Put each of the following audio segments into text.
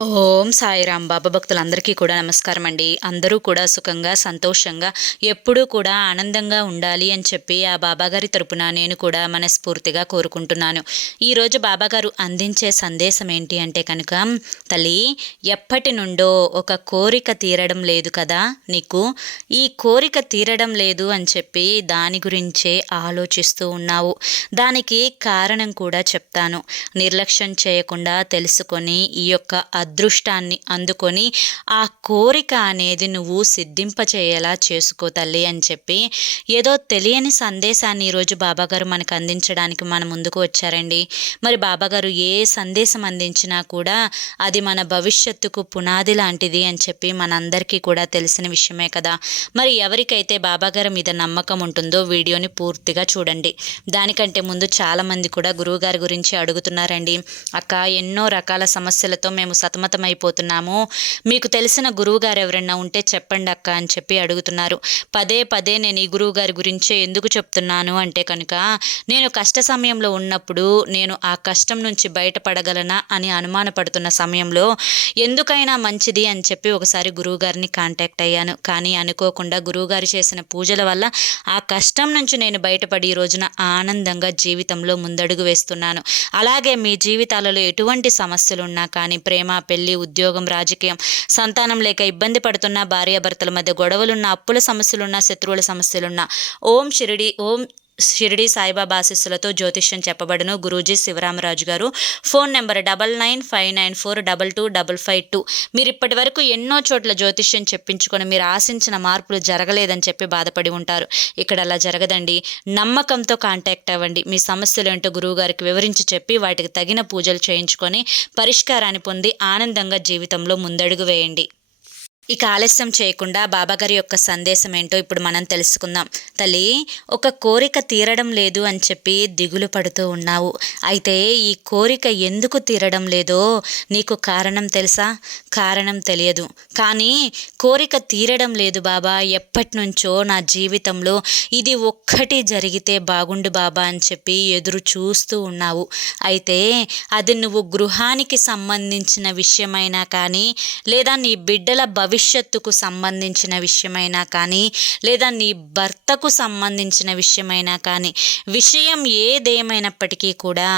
ఓం సాయిరాం బాబా భక్తులందరికీ కూడా నమస్కారం అండి. అందరూ కూడా సుఖంగా సంతోషంగా ఎప్పుడూ కూడా ఆనందంగా ఉండాలి అని చెప్పి ఆ బాబాగారి తరపున నేను కూడా మనస్ఫూర్తిగా కోరుకుంటున్నాను. ఈరోజు బాబాగారు అందించే సందేశం ఏంటి అంటే కనుక తల్లి ఎప్పటి నుండో ఒక కోరిక తీరడం లేదు కదా నీకు? ఈ కోరిక తీరడం లేదు అని చెప్పి దాని గురించే ఆలోచిస్తూ ఉన్నావు. దానికి కారణం కూడా చెప్తాను. నిర్లక్ష్యం చేయకుండా తెలుసుకొని ఈ యొక్క అదృష్టాన్ని అందుకొని ఆ కోరిక అనేది నువ్వు సిద్ధింపచేయేలా చేసుకో తల్లి అని చెప్పి ఏదో తెలియని సందేశాన్ని ఈరోజు బాబాగారు మనకు అందించడానికి మన ముందుకు వచ్చారండి. మరి బాబాగారు ఏ సందేశం అందించినా కూడా అది మన భవిష్యత్తుకు పునాది లాంటిది అని చెప్పి మనందరికీ కూడా తెలిసిన విషయమే కదా. మరి ఎవరికైతే బాబాగారి మీద నమ్మకం ఉంటుందో వీడియోని పూర్తిగా చూడండి. దానికంటే ముందు చాలామంది కూడా గురువుగారి గురించి అడుగుతున్నారండి. అక్క ఎన్నో రకాల సమస్యలతో మేము సతమ సతమతమైపోతున్నాము మీకు తెలిసిన గురువుగారు ఎవరైనా ఉంటే చెప్పండి అక్క అని చెప్పి అడుగుతున్నారు. పదే పదే నేను ఈ గురువుగారి గురించే ఎందుకు చెప్తున్నాను అంటే కనుక నేను కష్ట సమయంలో ఉన్నప్పుడు నేను ఆ కష్టం నుంచి బయటపడగలనా అని అనుమానపడుతున్న సమయంలో ఎందుకైనా మంచిది అని చెప్పి ఒకసారి గురువుగారిని కాంటాక్ట్ అయ్యాను. కానీ అనుకోకుండా గురువుగారు చేసిన పూజల వల్ల ఆ కష్టం నుంచి నేను బయటపడి ఈ రోజున ఆనందంగా జీవితంలో ముందడుగు వేస్తున్నాను. అలాగే మీ జీవితాలలో ఎటువంటి సమస్యలు ఉన్నా కానీ ప్రేమ పెళ్ళి ఉద్యోగం రాజకీయం సంతానం లేక ఇబ్బంది పడుతున్న భార్యాభర్తల మధ్య గొడవలున్న అప్పుల సమస్యలున్న శత్రువుల సమస్యలున్న ఓం షిరిడి ఓం షిరిడి సాయిబాబా ఆశీస్సులతో జ్యోతిష్యం చెప్పబడును. గురూజీ శివరామరాజు గారు. Phone number double nine five nine four double two double five two. మీరు ఇప్పటి వరకు ఎన్నో చోట్ల జ్యోతిష్యం చెప్పించుకొని మీరు ఆశించిన మార్పులు జరగలేదని చెప్పి బాధపడి ఉంటారు. ఇక్కడ అలా జరగదండి. నమ్మకంతో కాంటాక్ట్ అవ్వండి. మీ సమస్యలు ఏంటో గురువుగారికి వివరించి చెప్పి వాటికి తగిన పూజలు చేయించుకొని పరిష్కారాన్ని పొంది ఆనందంగా జీవితంలో ముందడుగు వేయండి. ఇక ఆలస్యం చేయకుండా బాబాగారి యొక్క సందేశం ఏంటో ఇప్పుడు మనం తెలుసుకుందాం. తల్లి ఒక కోరిక తీరడం లేదు అని చెప్పి దిగులు పడుతూ ఉన్నావు. అయితే ఈ కోరిక ఎందుకు తీరడం లేదో నీకు కారణం తెలుసా? కారణం తెలియదు. కానీ కోరిక తీరడం లేదు బాబా. ఎప్పటి నుంచో నా జీవితంలో ఇది ఒక్కటి జరిగితే బాగుండు బాబా అని చెప్పి ఎదురు చూస్తూ ఉన్నావు. అయితే అది నువ్వు గృహానికి సంబంధించిన విషయమైనా కానీ లేదా నీ బిడ్డల భవిష్యత్ భవిష్యత్తుకు సంబంధించిన విషయమైనా కానీ లేదా నీ భర్తకు సంబంధించిన విషయమైనా కానీ విషయం ఏదేమైనప్పటికీ కూడా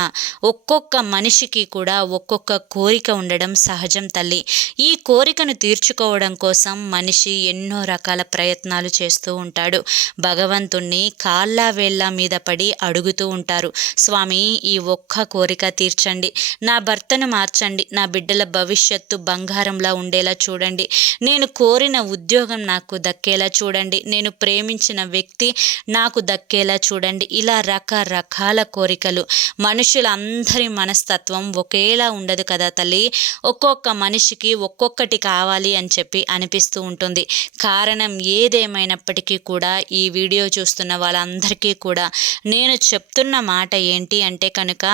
ఒక్కొక్క మనిషికి కూడా ఒక్కొక్క కోరిక ఉండడం సహజం తల్లి. ఈ కోరికను తీర్చుకోవడం కోసం మనిషి ఎన్నో రకాల ప్రయత్నాలు చేస్తూ ఉంటాడు. భగవంతుణ్ణి కాళ్ళ వేళ్ళ మీద పడి అడుగుతూ ఉంటారు. స్వామి ఈ ఒక్క కోరిక తీర్చండి. నా భర్తను మార్చండి. నా బిడ్డల భవిష్యత్తు బంగారంలా ఉండేలా చూడండి. నేను కోరిన ఉద్యోగం నాకు దక్కేలా చూడండి. నేను ప్రేమించిన వ్యక్తి నాకు దక్కేలా చూడండి. ఇలా రకరకాల కోరికలు. మనుషులందరి మనస్తత్వం ఒకేలా ఉండదు కదా తల్లి. ఒక్కొక్క మనిషికి ఒక్కొక్కటి కావాలి అని చెప్పి అనిపిస్తూ ఉంటుంది. కారణం ఏదేమైనప్పటికీ కూడా ఈ వీడియో చూస్తున్న వాళ్ళందరికీ కూడా నేను చెప్తున్న మాట ఏంటి అంటే కనుక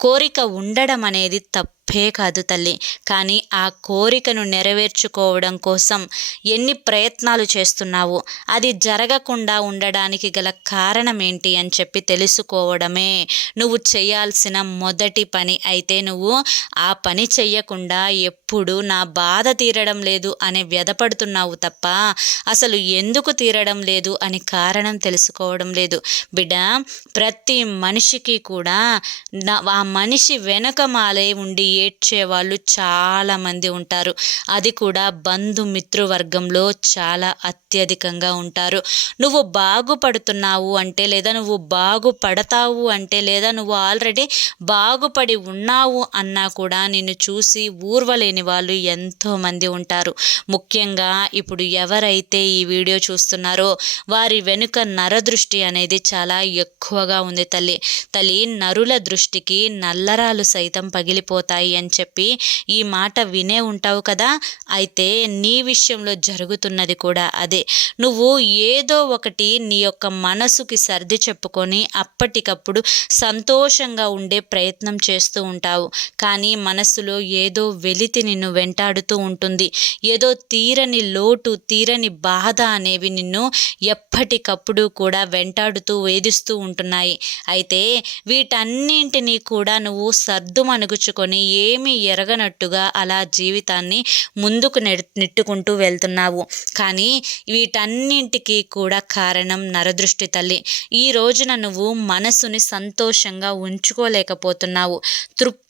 కోరిక ఉండడం అనేది తప్పు. తప్పే కాదు తల్లి. కానీ ఆ కోరికను నెరవేర్చుకోవడం కోసం ఎన్ని ప్రయత్నాలు చేస్తున్నావు? అది జరగకుండా ఉండడానికి గల కారణం ఏంటి అని చెప్పి తెలుసుకోవడమే. నువ్వు చేయాల్సిన మొదటి పని. అయితే నువ్వు ఆ పని చెయ్యకుండా ఎప్పుడు నా బాధ తీరడం లేదు అని వ్యధపడుతున్నావు తప్ప అసలు ఎందుకు తీరడం లేదు అని కారణం తెలుసుకోవడం లేదు. బిడ్డ ప్రతి మనిషికి కూడా ఆ మనిషి వెనకమాలే ఉండి ఏడ్చే వాళ్ళు చాలామంది ఉంటారు. అది కూడా బంధుమిత్రువర్గంలో చాలా అత్యధికంగా ఉంటారు. నువ్వు బాగుపడుతున్నావు అంటే లేదా నువ్వు బాగుపడతావు అంటే లేదా నువ్వు ఆల్రెడీ బాగుపడి ఉన్నావు అన్నా కూడా నిన్ను చూసి ఊర్వలేని వాళ్ళు ఎంతోమంది ఉంటారు. ముఖ్యంగా ఇప్పుడు ఎవరైతే ఈ వీడియో చూస్తున్నారో వారి వెనుక నరదృష్టి అనేది చాలా ఎక్కువగా ఉంది తల్లి. తల్లి నరుల దృష్టికి నల్లరాలు సైతం పగిలిపోతాయి. ఉంటాయి అని చెప్పి ఈ మాట వినే ఉంటావు కదా? అయితే నీ విషయంలో జరుగుతున్నది కూడా అదే. నువ్వు ఏదో ఒకటి నీ యొక్క మనసుకి సర్ది చెప్పుకొని అప్పటికప్పుడు సంతోషంగా ఉండే ప్రయత్నం చేస్తూ ఉంటావు. కానీ మనసులో ఏదో వెలితి నిన్ను వెంటాడుతూ ఉంటుంది. ఏదో తీరని లోటు తీరని బాధ అనేవి నిన్ను ఎప్పటికప్పుడు కూడా వెంటాడుతూ వేధిస్తూ ఉంటున్నాయి. అయితే వీటన్నింటినీ కూడా నువ్వు సర్దుమణుగుచుకొని ఏమీ ఎరగనట్టుగా అలా జీవితాన్ని ముందుకు నెట్టుకుంటూ వెళ్తున్నావు. కానీ వీటన్నింటికి కూడా కారణం నరదృష్టి తల్లి. ఈ రోజున నువ్వు మనసుని సంతోషంగా ఉంచుకోలేకపోతున్నావు.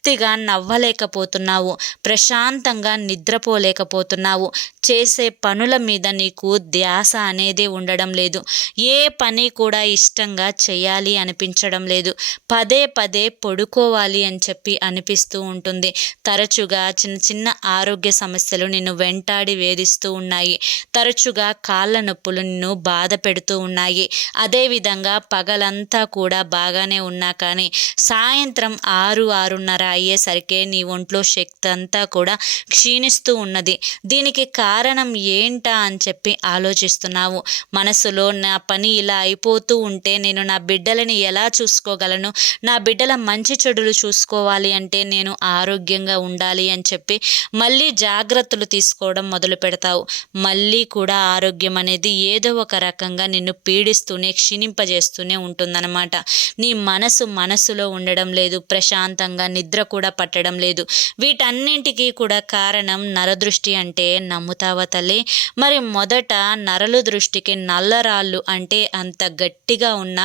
తృప్తిగా నవ్వలేకపోతున్నావు. ప్రశాంతంగా నిద్రపోలేకపోతున్నావు. చేసే పనుల మీద నీకు ధ్యాస అనేది ఉండడం లేదు. ఏ పని కూడా ఇష్టంగా చేయాలి అనిపించడం లేదు. పదే పదే పడుకోవాలి అని చెప్పి అనిపిస్తూ ఉంటుంది. తరచుగా చిన్న చిన్న ఆరోగ్య సమస్యలు నిన్ను వెంటాడి వేధిస్తూ ఉన్నాయి. తరచుగా కాళ్ళ నొప్పులు నిన్ను బాధ పెడుతూ ఉన్నాయి. అదేవిధంగా పగలంతా కూడా బాగానే ఉన్నా కానీ సాయంత్రం ఆరు ఆరున్నర అయ్యేసరికే నీ ఒంట్లో శక్తి అంతా కూడా క్షీణిస్తూ ఉన్నది. దీనికి కారణం ఏంటా అని చెప్పి ఆలోచిస్తున్నావు. మనసులో నా పని ఇలా అయిపోతూ ఉంటే నేను నా బిడ్డలని ఎలా చూసుకోగలను? నా బిడ్డల మంచి చెడులు చూసుకోవాలి అంటే నేను ఆరోగ్యంగా ఉండాలి అని చెప్పి మళ్ళీ జాగ్రత్తలు తీసుకోవడం మొదలు పెడతావు. మళ్ళీ కూడా ఆరోగ్యం అనేది ఏదో ఒక రకంగా నిన్ను పీడిస్తూనే క్షీణింపజేస్తూనే ఉంటుందన్నమాట. నీ మనసు మనసులో ఉండడం లేదు. ప్రశాంతంగా నిద్ర కూడా పట్టడం లేదు. వీటన్నింటికీ కూడా కారణం నరదృష్టి అంటే నమ్ముతావా తల్లి? మరి మొదట నరలు దృష్టికి నల్లరాళ్ళు అంటే అంత గట్టిగా ఉన్న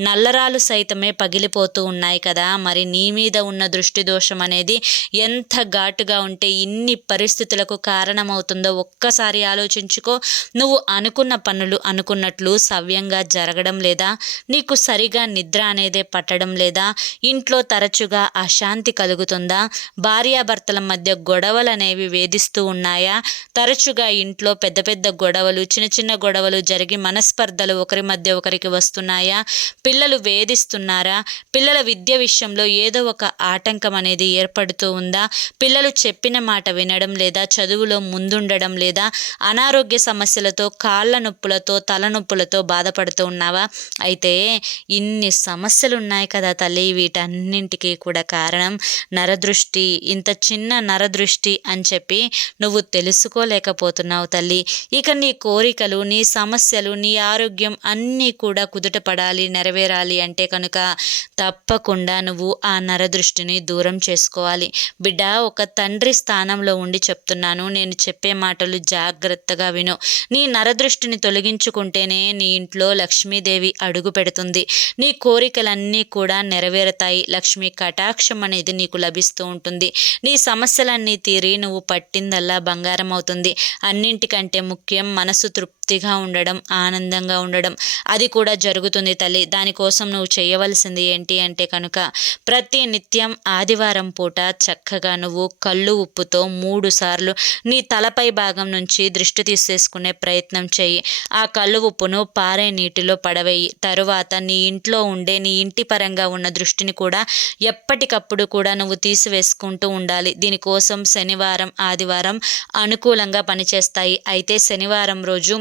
నల్లరాళ్ళు సైతమే పగిలిపోతూ ఉన్నాయి కదా. మరి నీ మీద ఉన్న దృష్టి దోషం అనేది ఎంత ఘాటుగా ఉంటే ఇన్ని పరిస్థితులకు కారణమవుతుందో ఒక్కసారి ఆలోచించుకో. నువ్వు అనుకున్న పనులు అనుకున్నట్లు సవ్యంగా జరగడం లేదా నీకు సరిగా నిద్ర అనేదే పట్టడం లేదా ఇంట్లో తరచుగా అశాంతి కలుగుతుందా? భార్యాభర్తల మధ్య గొడవలు అనేవి వేధిస్తూ ఉన్నాయా? తరచుగా ఇంట్లో పెద్ద పెద్ద గొడవలు చిన్న చిన్న గొడవలు జరిగి మనస్పర్ధలు ఒకరి మధ్య ఒకరికి వస్తున్నాయా? పిల్లలు వేధిస్తున్నారా? పిల్లల విద్య విషయంలో ఏదో ఒక ఆటంకం అనేది ఏర్పడుతూ ఉందా? పిల్లలు చెప్పిన మాట వినడం లేదా చదువులో ముందుండడం లేదా అనారోగ్య సమస్యలతో కాళ్ళ నొప్పులతో తలనొప్పులతో బాధపడుతూ ఉన్నావా? అయితే ఇన్ని సమస్యలు ఉన్నాయి కదా తల్లి వీటన్నింటికి కూడా కారణం నరదృష్టి ఇంత చిన్న నరదృష్టి అని చెప్పి నువ్వు తెలుసుకోలేకపోతున్నావు తల్లి. ఇక నీ కోరికలు నీ సమస్యలు నీ ఆరోగ్యం అన్నీ కూడా కుదుట పడాలి నెరవేరాలి అంటే కనుక తప్పకుండా నువ్వు ఆ నరదృష్టిని దూరం చేసుకోవాలి. బిడ్డ ఒక తండ్రి స్థానంలో ఉండి చెప్తున్నాను. నేను చెప్పే మాటలు జాగ్రత్తగా విను. నీ నరదృష్టిని తొలగించుకుంటేనే నీ ఇంట్లో లక్ష్మీదేవి అడుగు పెడుతుంది. నీ కోరికలన్నీ కూడా నెరవేరుతాయి. లక్ష్మీ కటాక్షం అనేది నీకు లభిస్తూ ఉంటుంది. నీ సమస్యలన్నీ తీరి నువ్వు పట్టిందల్లా బంగారం అవుతుంది. అన్నింటికంటే ముఖ్యం మనసు తృప్తి తృప్తిగా ఉండడం ఆనందంగా ఉండడం అది కూడా జరుగుతుంది తల్లి. దానికోసం నువ్వు చేయవలసింది ఏంటి అంటే కనుక ప్రతి నిత్యం ఆదివారం పూట చక్కగా నువ్వు కళ్ళు ఉప్పుతో మూడు సార్లు నీ తలపై భాగం నుంచి దృష్టి తీసేసుకునే ప్రయత్నం చెయ్యి ఆ కళ్ళు ఉప్పును పారే నీటిలో పడవేయి. తరువాత నీ ఇంట్లో ఉండే నీ ఇంటి పరంగా ఉన్న దృష్టిని కూడా ఎప్పటికప్పుడు కూడా నువ్వు తీసివేసుకుంటూ ఉండాలి. దీనికోసం శనివారం ఆదివారం అనుకూలంగా పనిచేస్తాయి. అయితే శనివారం రోజు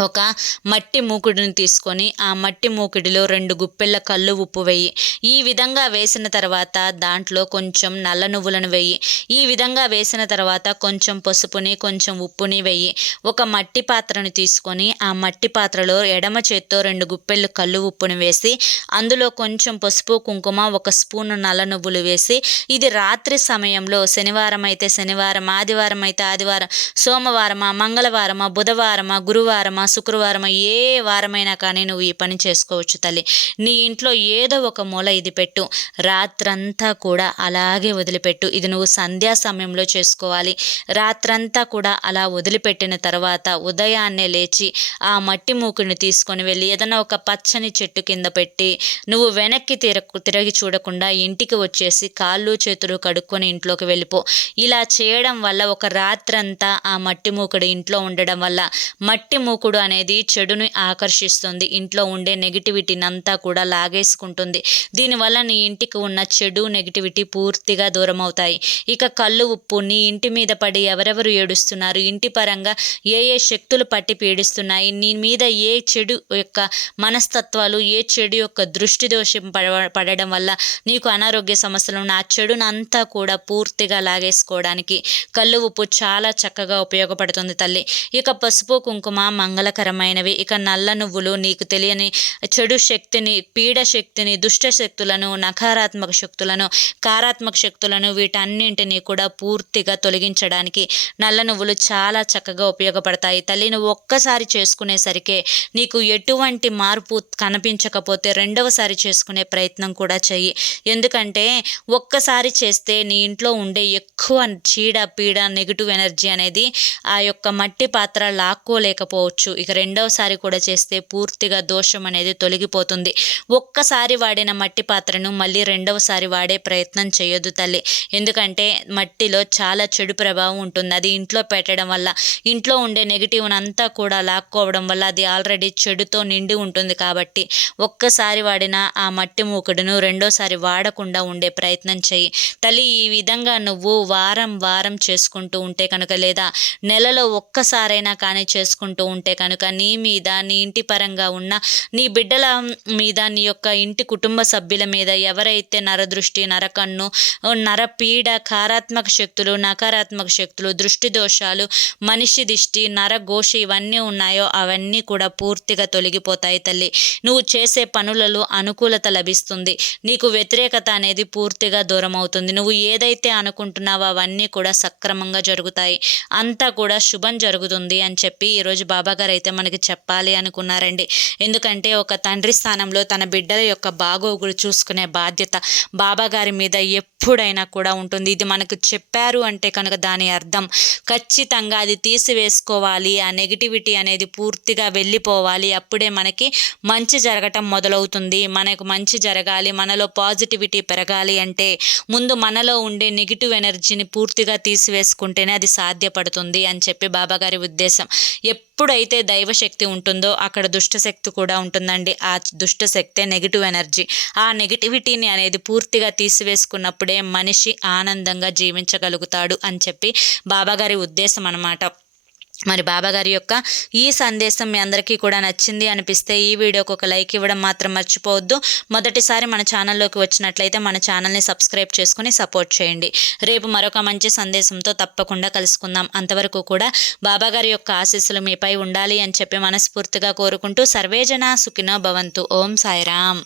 ఒక మట్టి మూకుడిని తీసుకొని ఆ మట్టి మూకుడిలో రెండు గుప్పెళ్ళ కళ్ళు ఉప్పు వేయి. ఈ విధంగా వేసిన తర్వాత దాంట్లో కొంచెం నల్ల నువ్వులను వేయి. ఈ విధంగా వేసిన తర్వాత కొంచెం పసుపుని కొంచెం ఉప్పుని వేయి. ఒక మట్టి పాత్రను తీసుకొని ఆ మట్టి పాత్రలో ఎడమ చేత్తో రెండు గుప్పెళ్ళు కళ్ళు ఉప్పుని వేసి అందులో కొంచెం పసుపు కుంకుమ ఒక స్పూన్ నల్ల నువ్వులు వేసి ఇది రాత్రి సమయంలో శనివారం అయితే శనివారం ఆదివారం అయితే ఆదివారం సోమవారమా మంగళవారమా బుధవారమా గురువారమా వారమా శుక్రవారమా ఏ వారమైనా కానీ నువ్వు ఈ పని చేసుకోవచ్చు తల్లి. నీ ఇంట్లో ఏదో ఒక మూల ఇది పెట్టు. రాత్రంతా కూడా అలాగే వదిలిపెట్టు. ఇది నువ్వు సంధ్యా సమయంలో చేసుకోవాలి. రాత్రంతా కూడా అలా వదిలిపెట్టిన తర్వాత ఉదయాన్నే లేచి ఆ మట్టి మూకుని తీసుకొని వెళ్ళి ఏదైనా ఒక పచ్చని చెట్టు కింద పెట్టి నువ్వు వెనక్కి తిర తిరిగి చూడకుండా ఇంటికి వచ్చేసి కాళ్ళు చేతులు కడుక్కొని ఇంట్లోకి వెళ్ళిపో. ఇలా చేయడం వల్ల ఒక రాత్రంతా ఆ మట్టి మూకుడు ఇంట్లో ఉండడం వల్ల మట్టి మూకుడు దూకుడు అనేది చెడుని ఆకర్షిస్తుంది. ఇంట్లో ఉండే నెగిటివిటీని అంతా కూడా లాగేసుకుంటుంది. దీనివల్ల నీ ఇంటికి ఉన్న చెడు నెగిటివిటీ పూర్తిగా దూరం అవుతాయి ఇక కళ్ళు ఉప్పు నీ ఇంటి మీద పడి ఎవరెవరు ఏడుస్తున్నారు? ఇంటి పరంగా ఏ ఏ శక్తులు పట్టి పీడిస్తున్నాయి? నీ మీద ఏ చెడు యొక్క మనస్తత్వాలు ఏ చెడు యొక్క దృష్టి దోషం పడడం వల్ల నీకు అనారోగ్య సమస్యలు నా చెడును అంతా కూడా పూర్తిగా లాగేసుకోవడానికి కళ్ళు ఉప్పు చాలా చక్కగా ఉపయోగపడుతుంది తల్లి. ఇక పసుపు కుంకుమ మంగళ మంగళకరమైనవి ఇక నల్ల నువ్వులు నీకు తెలియని చెడు శక్తిని పీడ శక్తిని దుష్ట శక్తులను నకారాత్మక శక్తులను కారాత్మక శక్తులను వీటన్నింటినీ కూడా పూర్తిగా తొలగించడానికి నల్ల నువ్వులు చాలా చక్కగా ఉపయోగపడతాయి. తల్లిని ఒక్కసారి చేసుకునేసరికే నీకు ఎటువంటి మార్పు కనిపించకపోతే రెండవసారి చేసుకునే ప్రయత్నం కూడా చెయ్యి. ఎందుకంటే ఒక్కసారి చేస్తే నీ ఇంట్లో ఉండే ఎక్కువ చీడ పీడ నెగిటివ్ ఎనర్జీ అనేది ఆ యొక్క మట్టి పాత్ర లాక్కోలేకపోవచ్చు. ఇక రెండవసారి కూడా చేస్తే పూర్తిగా దోషం అనేది తొలగిపోతుంది. ఒక్కసారి వాడిన మట్టి పాత్రను మళ్ళీ రెండవసారి వాడే ప్రయత్నం చేయొద్దు తల్లి. ఎందుకంటే మట్టిలో చాలా చెడు ప్రభావం ఉంటుంది. అది ఇంట్లో పెట్టడం వల్ల ఇంట్లో ఉండే నెగిటివ్ అంతా కూడా లాక్కోవడం వల్ల అది ఆల్రెడీ చెడుతో నిండి ఉంటుంది కాబట్టి ఒక్కసారి వాడిన ఆ మట్టి మూకుడును రెండోసారి వాడకుండా ఉండే ప్రయత్నం చేయి తల్లి ఈ విధంగా నువ్వు వారం వారం చేసుకుంటూ ఉంటే కనుక లేదా నెలలో ఒక్కసారైనా కానీ చేసుకుంటూ ఉంటే కనుక నీ మీద నీ ఇంటి పరంగా ఉన్న నీ బిడ్డల మీద నీ యొక్క ఇంటి కుటుంబ సభ్యుల మీద ఎవరైతే నరదృష్టి నరకన్ను నరపీడ కారాత్మక శక్తులు నకారాత్మక శక్తులు దృష్టి దోషాలు మనిషి దిష్టి నరఘోష ఇవన్నీ ఉన్నాయో అవన్నీ కూడా పూర్తిగా తొలగిపోతాయి తల్లి. నువ్వు చేసే పనులలో అనుకూలత లభిస్తుంది. నీకు వ్యతిరేకత అనేది పూర్తిగా దూరం అవుతుంది. నువ్వు ఏదైతే అనుకుంటున్నావో అవన్నీ కూడా సక్రమంగా జరుగుతాయి. అంతా కూడా శుభం జరుగుతుంది అని చెప్పి ఈరోజు బాబాగారు అయితే మనకి చెప్పాలి అనుకున్నారండి. ఎందుకంటే ఒక తండ్రి స్థానంలో తన బిడ్డల యొక్క బాగోగులు చూసుకునే బాధ్యత బాబాగారి మీద ఎప్పుడైనా కూడా ఉంటుంది. ఇది మనకు చెప్పారు అంటే కనుక దాని అర్థం ఖచ్చితంగా అది తీసివేసుకోవాలి. ఆ నెగిటివిటీ అనేది పూర్తిగా వెళ్ళిపోవాలి. అప్పుడే మనకి మంచి జరగటం మొదలవుతుంది. మనకు మంచి జరగాలి. మనలో పాజిటివిటీ పెరగాలి అంటే ముందు మనలో ఉండే నెగిటివ్ ఎనర్జీని పూర్తిగా తీసివేసుకుంటేనే అది సాధ్యపడుతుంది అని చెప్పి బాబాగారి ఉద్దేశం. ఎప్పుడైతే దైవశక్తి ఉంటుందో అక్కడ దుష్టశక్తి కూడా ఉంటుందండి. ఆ దుష్టశక్తే నెగిటివ్ ఎనర్జీ ఆ నెగిటివిటీని అనేది పూర్తిగా తీసివేసుకున్నప్పుడే మనిషి ఆనందంగా జీవించగలుగుతాడు అని చెప్పి బాబాగారి ఉద్దేశం అనమాట మరి బాబాగారి యొక్క ఈ సందేశం మీ అందరికీ కూడా నచ్చింది అనిపిస్తే ఈ వీడియోకి ఒక లైక్ ఇవ్వడం మాత్రం మర్చిపోవద్దు. మొదటిసారి మన ఛానల్లోకి వచ్చినట్లయితే మన ఛానల్ని సబ్స్క్రైబ్ చేసుకుని సపోర్ట్ చేయండి. రేపు మరొక మంచి సందేశంతో తప్పకుండా కలుసుకుందాం. అంతవరకు కూడా బాబాగారి యొక్క ఆశీస్సులు మీపై ఉండాలి అని చెప్పి మనస్ఫూర్తిగా కోరుకుంటూ సర్వేజన సుఖినో భవంతు. ఓం సాయిరామ్.